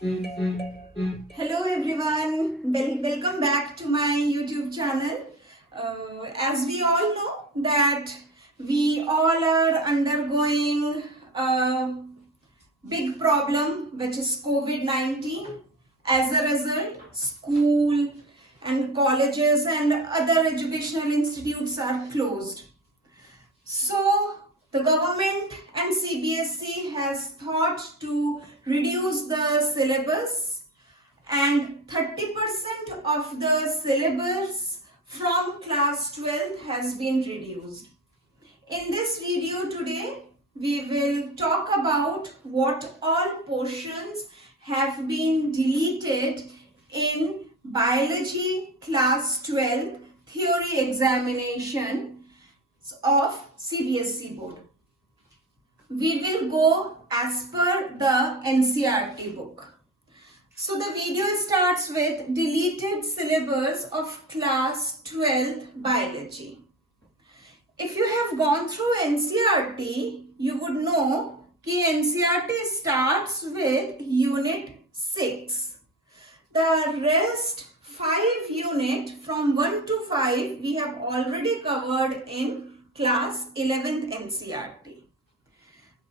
Hello everyone, welcome back to my YouTube channel. As we all know that we all are undergoing a big problem, which is COVID-19. As a result, school and colleges and other educational institutes are closed. So the government and CBSE has thought to reduce the syllabus, and 30% of the syllabus from class 12 has been reduced. In this video today, we will talk about what all portions have been deleted in biology class 12 theory examination of CBSE board. We will go as per the NCERT book. So the video starts with deleted syllabus of class 12 biology. If you have gone through NCERT, you would know that NCERT starts with unit 6. The rest 5 unit from 1 to 5 we have already covered in class 11th NCERT.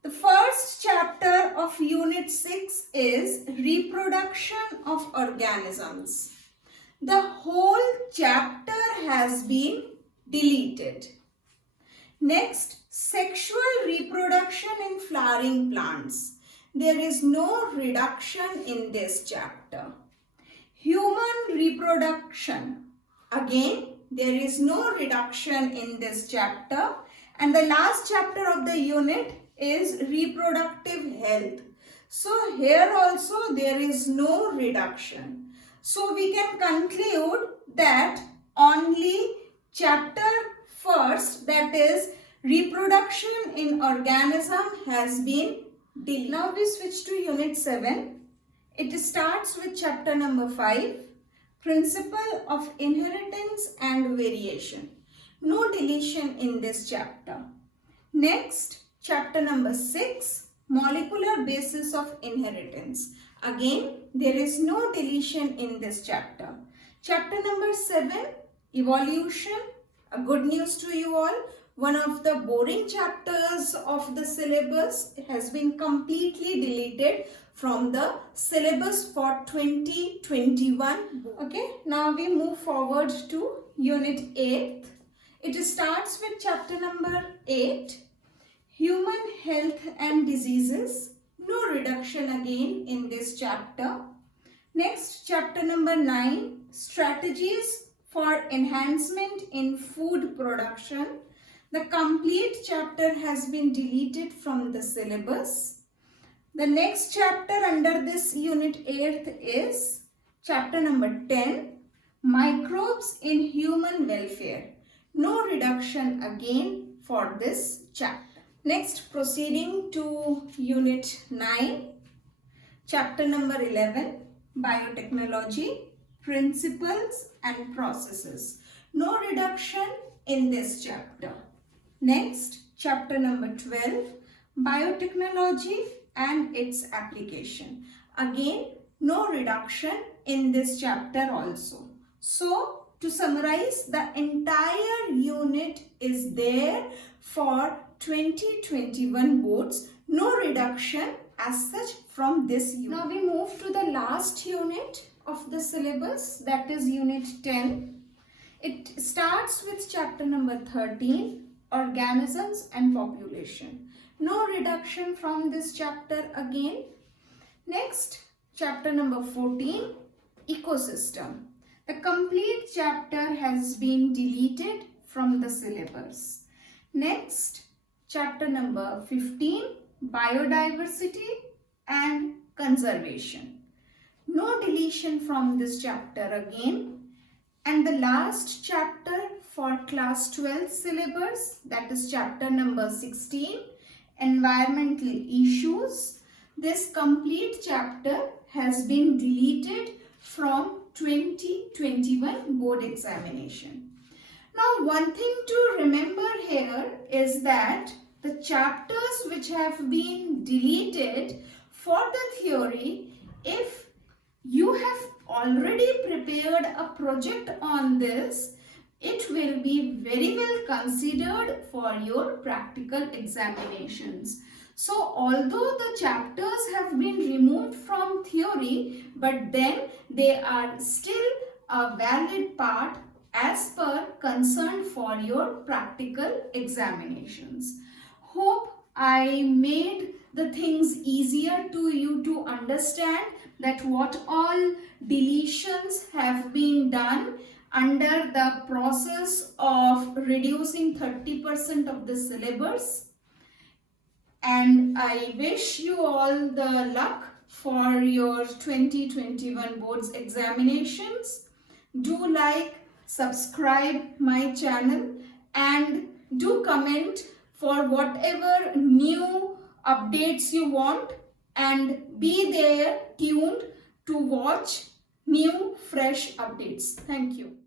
The first chapter of unit 6 is reproduction of organisms. The whole chapter has been deleted. Next, sexual reproduction in flowering plants. There is no reduction in this chapter. Human reproduction. Again, there is no reduction in this chapter. And the last chapter of the unit is reproductive health. So here also there is no reduction. So we can conclude that only chapter first, that is reproduction in organism, has been deleted. Now we switch to unit 7. It starts with chapter number 5, principle of inheritance and variation. No deletion in this chapter. Next, chapter number 6, molecular basis of inheritance. Again, there is no deletion in this chapter. Chapter number 7, evolution. A good news to you all. One of the boring chapters of the syllabus has been completely deleted from the syllabus for 2021. Okay, now we move forward to unit 8. It starts with chapter number 8, human health and diseases. No reduction again in this chapter. Next, chapter number 9, strategies for enhancement in food production. The complete chapter has been deleted from the syllabus. The next chapter under this unit 8 is chapter number 10, microbes in human welfare. No reduction again for this chapter. Next, proceeding to unit 9, chapter number 11, biotechnology, principles and processes. No reduction in this chapter. Next, chapter number 12, biotechnology and its application. Again, no reduction in this chapter also. So, to summarize, the entire unit is there for 2021 boards. No reduction as such from this unit. Now we move to the last unit of the syllabus, that is unit 10. It starts with chapter number 13, organisms and population. No reduction from this chapter again. Next, chapter number 14, ecosystem. The complete chapter has been deleted from the syllabus. Next, chapter number 15, biodiversity and conservation. No deletion from this chapter again. And the last chapter for class 12 syllabus, that is chapter number 16, environmental issues. This complete chapter has been deleted from 2021 board examination. Now, one thing to remember here is that the chapters which have been deleted for the theory if you have already prepared a project on this, it will be very well considered for your practical examinations. So although the chapters have been removed from theory, but then they are still a valid part as per concern for your practical examinations. Hope I made the things easier to you to understand that what all deletions have been done under the process of reducing 30% of the syllabus. And I wish you all the luck for your 2021 boards examinations. Do like, subscribe my channel, and do comment for whatever new updates you want, and be there tuned to watch new fresh updates. Thank you.